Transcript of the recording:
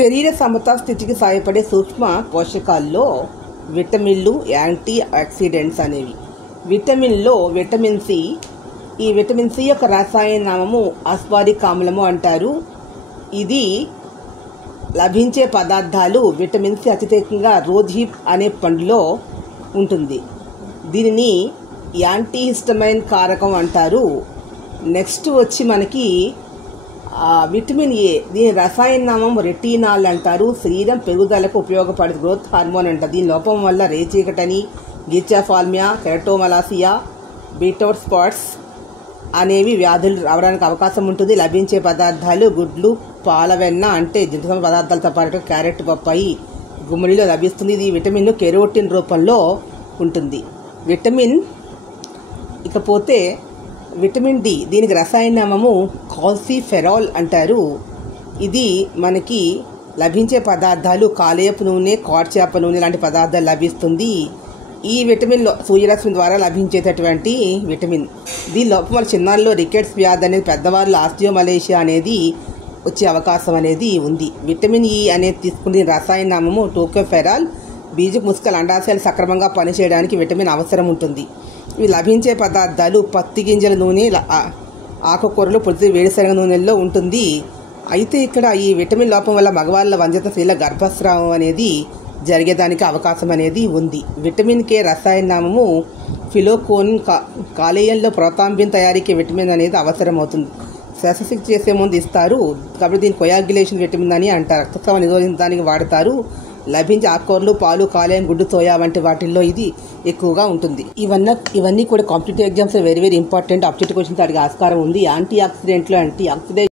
శరీర సమతా స్థితికి సహాయపడే సూక్ష్మ పోషకాల్లో విటమిన్లు, యాంటీ ఆక్సిడెంట్స్ అనేవి. విటమిన్లో విటమిన్ సి. ఈ విటమిన్ సి యొక్క రసాయన నామము అస్పారిక్ ఆమ్లము అంటారు. ఇది లభించే పదార్థాలు విటమిన్ సి అత్యధికంగా రోజ్హిప్ అనే పండులో ఉంటుంది. దీనిని యాంటీ హిస్టమైన్ కారకం అంటారు. నెక్స్ట్ వచ్చి మనకి విటమిన్ ఏ. దీని రసాయన నామం రెటినాల్ అంటారు. శరీరం పెరుగుదలకు ఉపయోగపడే గ్రోత్ హార్మోన్ అంటారు. దీని లోపం వల్ల రేచీకటని, గిచ్చాఫాల్మియా, కెరటోమలాసియా, బీటౌట్ స్పాట్స్ అనేవి వ్యాధులు రావడానికి అవకాశం ఉంటుంది. లభించే పదార్థాలు గుడ్లు, పాల వెన్న అంటే జంతు పదార్థాలతో పాటు క్యారెట్, బొప్పాయి, గుమ్మడిలో లభిస్తుంది. ఇది విటమిన్ కెరోటిన్ రూపంలో ఉంటుంది. ఇకపోతే విటమిన్ డి. దీనికి రసాయన నామము కాల్సిఫెరాల్ అంటారు. ఇది మనకి లభించే పదార్థాలు కాలేయపు నూనె, కాడ్చేప నూనె లాంటి పదార్థాలు లభిస్తుంది. ఈ విటమిన్లో సూర్యరశ్మి ద్వారా లభించేటటువంటి విటమిన్. దీని లోపం వల్ల చిన్నారుల్లో రికెట్స్ వ్యాధి అనేది, పెద్దవాళ్ళు ఆస్టియోమలేషియా అనేది వచ్చే అవకాశం అనేది ఉంది. విటమిన్ ఈ అనేది తీసుకునే రసాయన నామము టోకోఫెరాల్. బీజ ముస్కల్ అండాశయాలు సక్రమంగా పనిచేయడానికి విటమిన్ అవసరం ఉంటుంది. ఇవి లభించే పదార్థాలు పత్తి గింజల నూనె, ఆకుకూరలు, పొద్దు వేరుశనగ నూనెల్లో ఉంటుంది. అయితే ఇక్కడ ఈ విటమిన్ లోపం వల్ల మగవాళ్ళ వంధ్యత, స్త్రీల గర్భస్రావం అనేది జరిగేదానికి అవకాశం అనేది ఉంది. విటమిన్ కే రసాయన నామము ఫిలోకోన్. కాలేయంలో ప్రోతాంబిన్ తయారీకి విటమిన్ అనేది అవసరం అవుతుంది. శస్త్రచికిత్స చేసే ముందు ఇస్తారు కాబట్టి దీన్ని కొయాగ్యులేషన్ విటమిన్ అని అంటారు. రక్తస్రావం నిరోధించడానికి వాడతారు. లభించే ఆకుకూరలు, పాలు, కాలేయం, గుడ్డు, సోయా వంటి వాటిల్లో ఇది ఎక్కువగా ఉంటుంది. ఇవన్నీ కూడా competitive exams very important. Objective questions అడిగే ఆస్కారం ఉంది. యాంటీ ఆక్సిడెంట్లు, యాంటీ ఆక్సిడెంట్